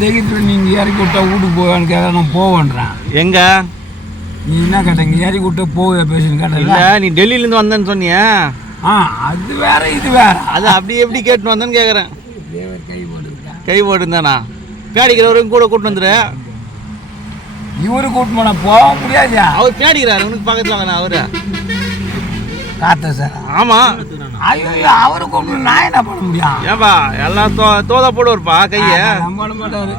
தைரியத்தில் நீங்கள் இறக்கி விட்டா வீட்டுக்கு போவேன்னு கேட்க நான் போவேன்றேன். எங்க? நீ என்ன கேட்டீங்க இறக்கி விட்டா போவே பேசுன்னு இல்ல கேட்டல நீ டெல்லியில இருந்து வந்தேன்னு சொன்னியே. ஆ அது வேற இது வேற. அது அப்படி எப்படி கேட்டு வந்தேன்னு கேக்குறேன். தேவர் கை போட்டுருக்கா கை போட்டுருந்தானா? பேடிக்கிறவரையும் கூட கூட்டு வந்துரு. இவரு கூட்டு போனா போக முடியாதுயா அவர் பேடிக்கிறாரு உனக்கு பக்கத்துல வாங்க அவரு. காத்த சார். ஆமா. ஐயோ அவரு கூப்பிட்டு நான் என்ன பண்ண முடியும்? ஏன்பா எல்லாம் தோ தோதா போடுவார்ப்பா கைய. பண்ண மாட்டாரு.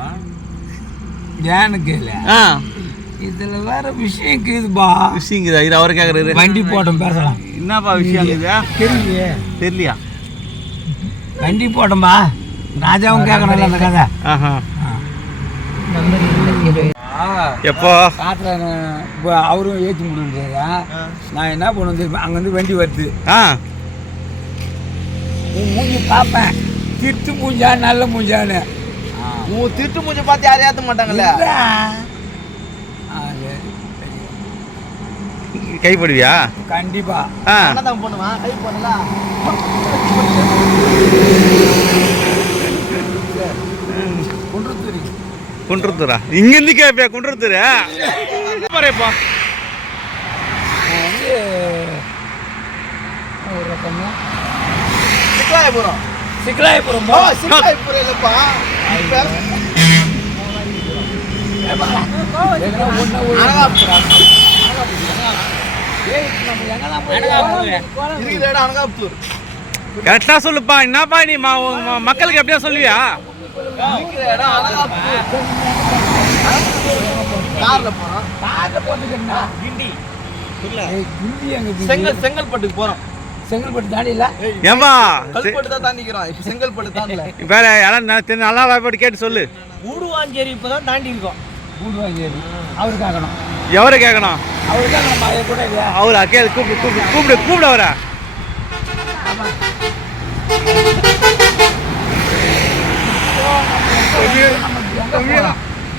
ஏன்னு கேளு. ஆ. இதுல வேற விஷயம் இருக்குதுப்பா விஷயங்குதா இது அவர் கேக்குறாரு. வண்டி போட்டோம் பேசலாம். என்னப்பா விஷயம் இது? தெரியலையே. தெரியலையா. வண்டி போட்டோம்பா ராஜாவும் கேட்கணும்ல அந்த கதை. ஆஹா. எப்போ? காட்டில் இப்போ அவரும் ஏற்றி முடிஞ்சாரா நான் என்ன பண்ணுறது அங்கேருந்து வண்டி வருது. ஆ. உன் மூஞ்சி பார்ப்பேன். திருட்டு மூஞ்சா நல்ல மூஞ்சான்னு. உன் திருட்டு மூஞ்ச பார்த்து யாரும் ஏத்த மாட்டாங்கல்ல இல்ல. அது கை போடுவியா? கண்டிப்பா. ஆ. பண்ணுவா கை போடல குன்றத்தூரி குன்றத்தூரா? இங்கிருந்து கேப்பியா குன்றத்தூர்? பாருப்பா. சிக்கலாயபுரம் சிக்கலாயபுரம் சிக்கலாயபுரம் இல்லப்பா. கரெக்டா சொல்லுப்பா. என்னப்பா நீ ம- உன் ம- மக்களுக்கு எப்படியா சொல்லுவியா செங்கல் செங்கல்பட்டுக்கு போறோம். செங்கல்பட்டு தாண்டி இல்ல ஏம்பா கல்பட்டு தான் தாண்டிக்கிறோம். இப்ப செங்கல்பட்டு தாண்டல வேற யாரும் நல்லா வாய்ப்பாடு கேட்டு சொல்லு. ஊடுவாஞ்சேரி இப்பதான் தாண்டி இருக்கோம் கூடுவாஞ்சேரி அவரு கேட்கணும் எவரை கேட்கணும் அவரு கேட்கணும் அதை கூட அவரா கேளு கூப்பிடு கூப்பிடு கூப்பிடு கூப்பிடு அவரை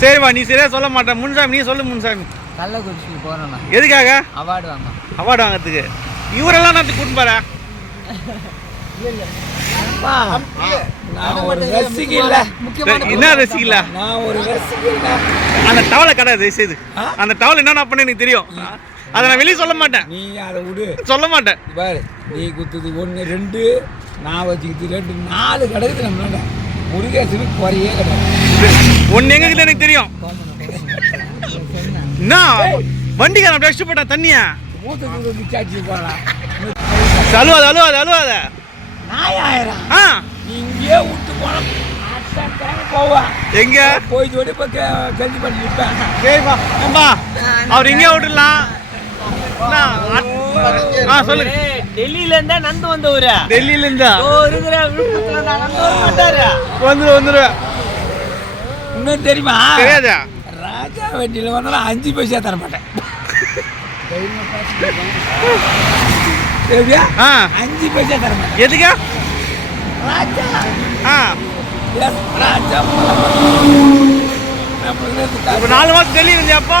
சரிப்பா நீ சரியா சொல்ல மாட்டேன் முன்சாமி நீ சொல்லு முன்சாமி. கள்ளக்குறிச்சிக்கு போறோம்ண்ணா எதுக்காக? அவார்டு வாங்க அவார்டு வாங்குறதுக்கு. இவரெல்லாம் நான் கூட்டு போறேன் என்ன ரசிக்கல அந்த டவலை கடை தயவு செய்து? அந்த டவல் என்ன பண்ண எனக்கு தெரியும். அதை நான் வெளியே சொல்ல மாட்டேன். நீ அதை விடு. சொல்ல மாட்டேன். பாரு நீ குத்துது ஒன்று ரெண்டு நான் வச்சுக்கிது ரெண்டு நாலு கிடக்குது நம்மளால முருகேசனுக்கு குறையே கிடையாது. ஒன்னு எங்க கிட்ட எனக்கு தெரியும். என்ன? வண்டிக்காரன் அப்படியே அடிச்சு போட்டான் தண்ணியா அழுவாத அழுவாத அழுவாத ஆ. நீ இங்கேயே விட்டு போன எங்க? போய் ஜோடி இப்போ கஞ்சி பண்ணி அவர் இங்கே விட்டுடலாம். என்ன, ஆ- சொல்லுங்க. டெல்லியில இருந்தா நந்து வந்தவரு டெல்லியில இருந்தா? இருக்கிற விழுப்புரத்துல நந்து வர மாட்டாரு? வந்துரு வந்துருவேன் இன்னும் தெரியுமா? தெரியாதா? ராஜா வண்டியில் வந்தாலும் அஞ்சு பைசா தர மாட்டேன். எப்படியா? அஞ்சு பைசா தர மாட்டேன். எதுக்கா? ராஜா. ஆ. ராஜா. நாலு மாதம் டெல்லி இருந்தியா அப்போ?